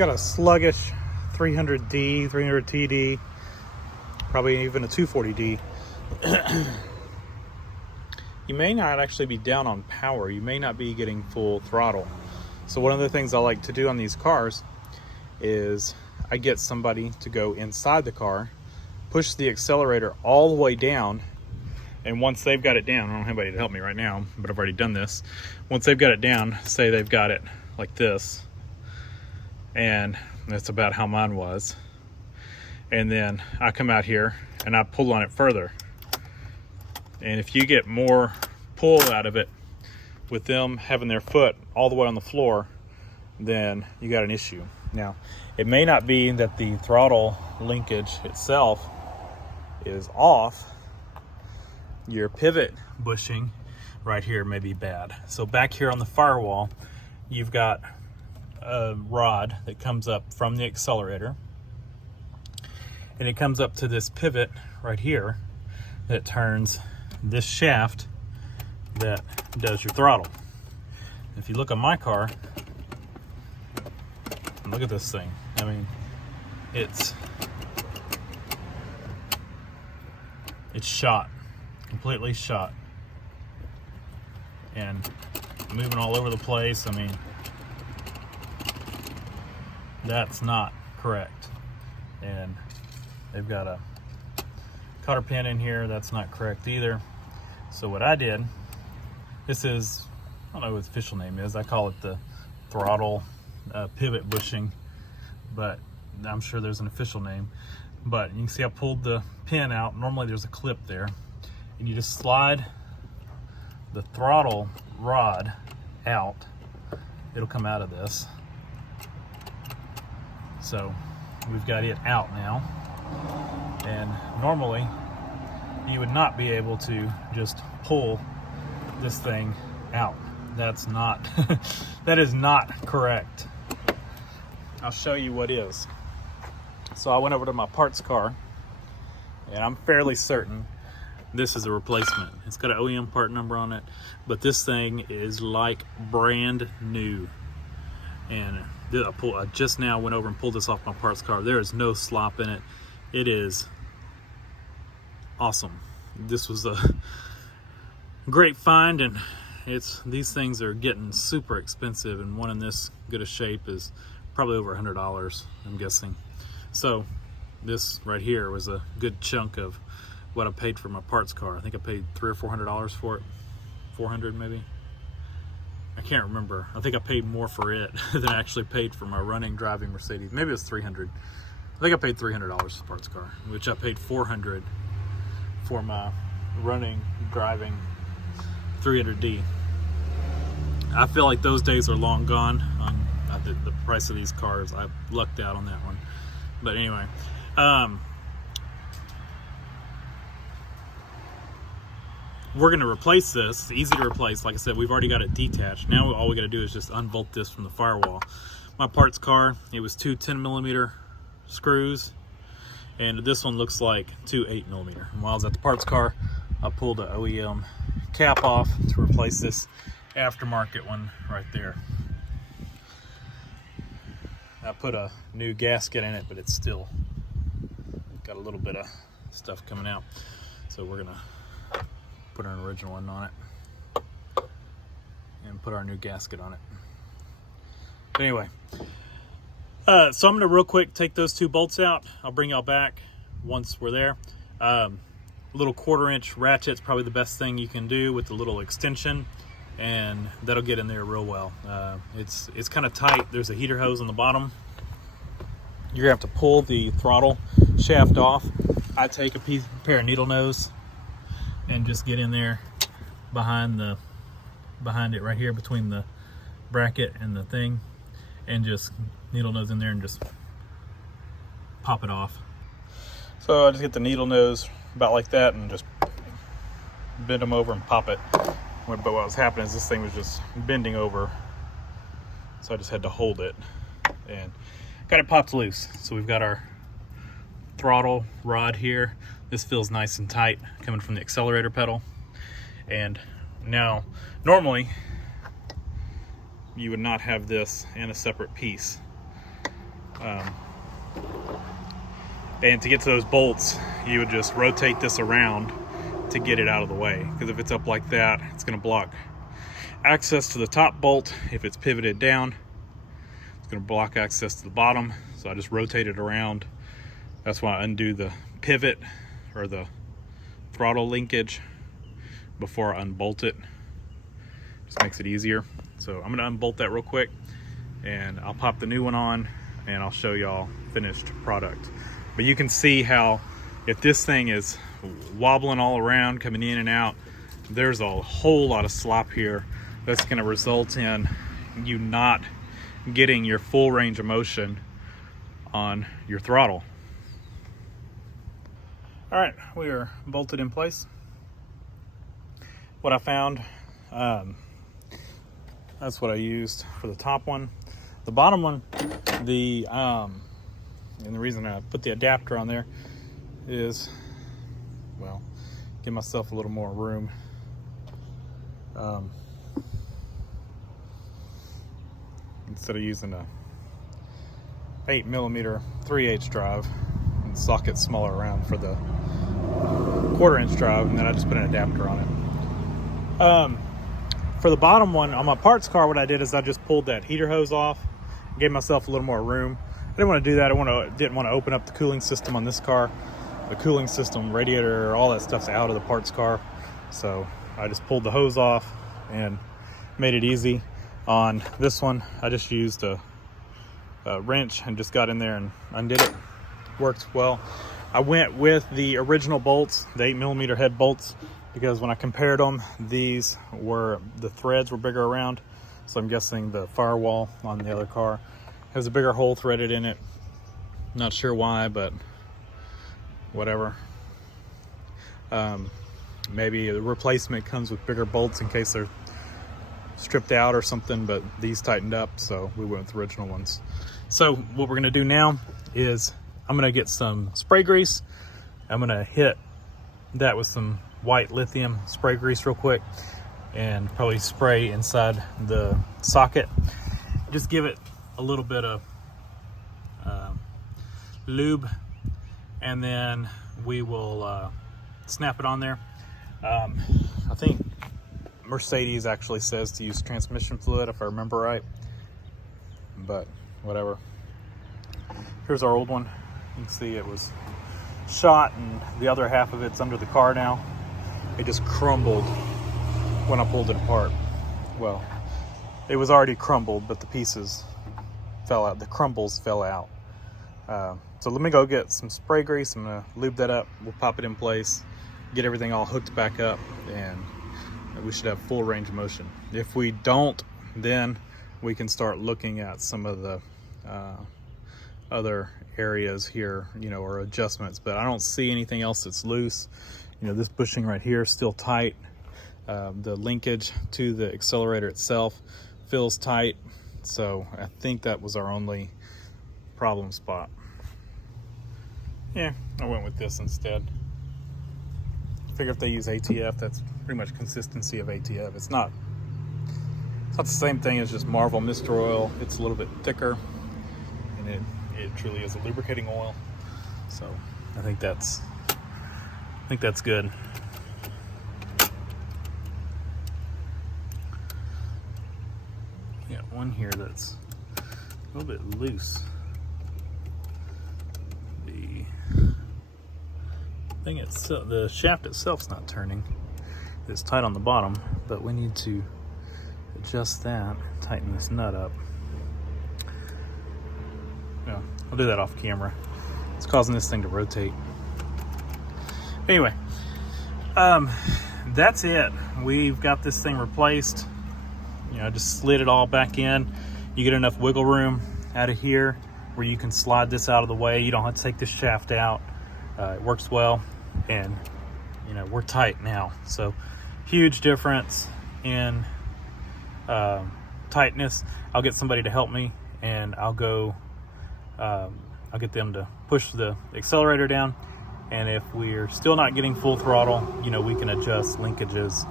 got a sluggish 300D, 300 TD, probably even a 240D, you may not actually be down on power. You may not be getting full throttle. So one of the things I like to do on these cars is I get somebody to go inside the car, push the accelerator all the way down, and once they've got it down, I don't have anybody to help me right now, but I've already done this. Once they've got it down, say they've got it like this, and that's about how mine was. And then I come out here and I pull on it further. And if you get more pull out of it with them having their foot all the way on the floor, then you got an issue. Now, it may not be that the throttle linkage itself is off. Your pivot bushing right here may be bad. So back here on the firewall, you've got a rod that comes up from the accelerator, and it comes up to this pivot right here that turns this shaft that does your throttle. If you look on my car, look at this thing. I mean, it's shot, completely shot, and moving all over the place. I mean, that's not correct. And they've got a cotter pin in here that's not correct either. So what I did, this is, I don't know what the official name is, I call it the throttle pivot bushing, but I'm sure there's an official name. But you can see I pulled the pin out. Normally there's a clip there, and you just slide the throttle rod out. It'll come out of this. So we've got it out now, and normally you would not be able to just pull this thing out. That's not that is not correct. I'll show you what is. So I went over to my parts car, and I'm fairly certain this is a replacement. It's got an OEM part number on it, but this thing is like brand new. And I just now went over and pulled this off my parts car. There is no slop in it. It is awesome. This was a great find, and these things are getting super expensive, and one in this good a shape is probably over $100, I'm guessing. So this right here was a good chunk of what I paid for my parts car. I think I paid $300 or $400 for it. 400 maybe. I can't remember. I think I paid more for it than I actually paid for my running driving Mercedes. Maybe it was 300. I think I paid $300 for the parts car, which I paid 400 for my running driving 300D. I feel like those days are long gone on the price of these cars. I lucked out on that one. But anyway, we're going to replace this. It's easy to replace. Like I said, we've already got it detached. Now all we got to do is just unbolt this from the firewall. My parts car, it was two 10mm screws, and this one looks like two 8mm. And while I was at the parts car, I pulled an OEM cap off to replace this aftermarket one right there. I put a new gasket in it, but it's still got a little bit of stuff coming out. So we're gonna put an original one on it and put our new gasket on it. But anyway, so I'm gonna real quick take those two bolts out. I'll bring y'all back once we're there. Little 1/4-inch ratchet's probably the best thing you can do with the little extension, and that'll get in there real well. It's kind of tight. There's a heater hose on the bottom. You're gonna have to pull the throttle shaft off. I take a pair of needle nose and just get in there behind it right here between the bracket and the thing, and just needle nose in there and just pop it off. So I just get the needle nose about like that and just bend them over and pop it. But what was happening is this thing was just bending over, so I just had to hold it and got it popped loose. So we've got our throttle rod here. This feels nice and tight coming from the accelerator pedal. And now normally you would not have this in a separate piece. And to get to those bolts, you would just rotate this around to get it out of the way. Because if it's up like that, it's gonna block access to the top bolt. If it's pivoted down, it's gonna block access to the bottom. So I just rotate it around. That's why I undo the pivot or the throttle linkage before I unbolt it. Just makes it easier. So I'm gonna unbolt that real quick and I'll pop the new one on and I'll show y'all finished product. But you can see how if this thing is wobbling all around, coming in and out, there's a whole lot of slop here that's gonna result in you not getting your full range of motion on your throttle. All right, we are bolted in place. What I found, that's what I used for the top one. The bottom one, and the reason I put the adapter on there is, well, give myself a little more room. Instead of using a 8mm 3/8 drive and socket smaller around for the 1/4" drive, and then I just put an adapter on it. For the bottom one, on my parts car, what I did is I just pulled that heater hose off, gave myself a little more room. I didn't want to do that. Didn't want to open up the cooling system on this car. The cooling system, radiator, all that stuff's out of the parts car. So I just pulled the hose off and made it easy. On this one, I just used a wrench and just got in there and undid it. Worked well. I went with the original bolts, the 8mm head bolts, because when I compared them, the threads were bigger around. So I'm guessing the firewall on the other car has a bigger hole threaded in it. Not sure why, but whatever. Maybe the replacement comes with bigger bolts in case they're stripped out or something, but these tightened up, so we went with the original ones. So what we're gonna do now is I'm gonna get some spray grease. I'm gonna hit that with some white lithium spray grease real quick and probably spray inside the socket. Just give it a little bit of lube, and then we will snap it on there. I think Mercedes actually says to use transmission fluid, if I remember right, but whatever. Here's our old one. You can see it was shot and the other half of it's under the car now. It just crumbled when I pulled it apart. Well, it was already crumbled, but the pieces fell out. The crumbles fell out. So let me go get some spray grease. I'm gonna lube that up. We'll pop it in place, get everything all hooked back up, and we should have full range of motion. If we don't, then we can start looking at some of the other areas here, or adjustments, but I don't see anything else that's loose. This bushing right here is still tight. The linkage to the accelerator itself feels tight. So I think that was our only problem spot. Yeah, I went with this instead. I figure if they use ATF, that's pretty much consistency of ATF. It's not the same thing as just Marvel Mr. Oil. It's a little bit thicker, and it truly is a lubricating oil. So I think that's good. Yeah, one here that's a little bit loose. The shaft itself's not turning. It's tight on the bottom, but we need to adjust that, tighten this nut up. Yeah, I'll do that off camera. It's causing this thing to rotate. Anyway, that's it. We've got this thing replaced. I just slid it all back in. You get enough wiggle room out of here where you can slide this out of the way. You don't have to take this shaft out. It works well, and we're tight now. So huge difference in tightness. I'll get somebody to help me, and I'll get them to push the accelerator down, and if we're still not getting full throttle, we can adjust linkages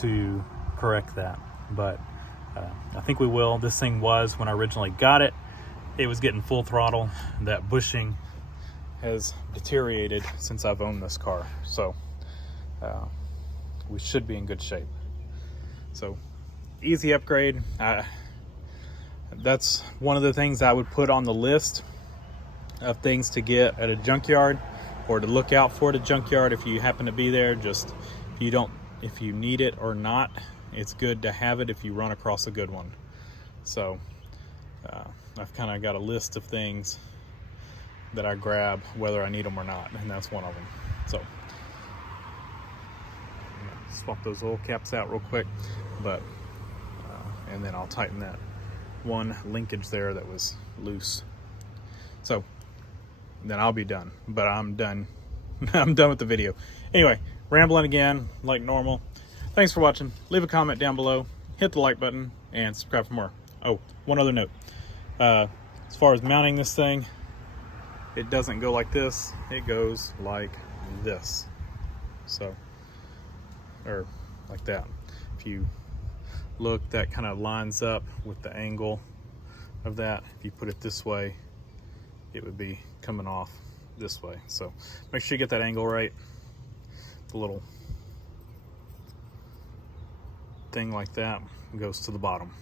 to correct that. But I think we will. This thing was, when I originally got it, it was getting full throttle. That bushing has deteriorated since I've owned this car. So we should be in good shape. So easy upgrade. That's one of the things I would put on the list of things to get at a junkyard, or to look out for at a junkyard if you happen to be there. Just if you need it or not, it's good to have it if you run across a good one. So I've kind of got a list of things that I grab whether I need them or not, and that's one of them. So I'm gonna swap those oil caps out real quick, but and then I'll tighten that one linkage there that was loose. So then I'll be done, but I'm done. I'm done with the video. Anyway, rambling again like normal. Thanks for watching. Leave a comment down below, hit the like button, and subscribe for more. Oh, one other note. As far as mounting this thing, it doesn't go like this. It goes like this. So, or like that. If you look, that kind of lines up with the angle of that. If you put it this way, it would be coming off this way. So make sure you get that angle right. The little thing like that goes to the bottom.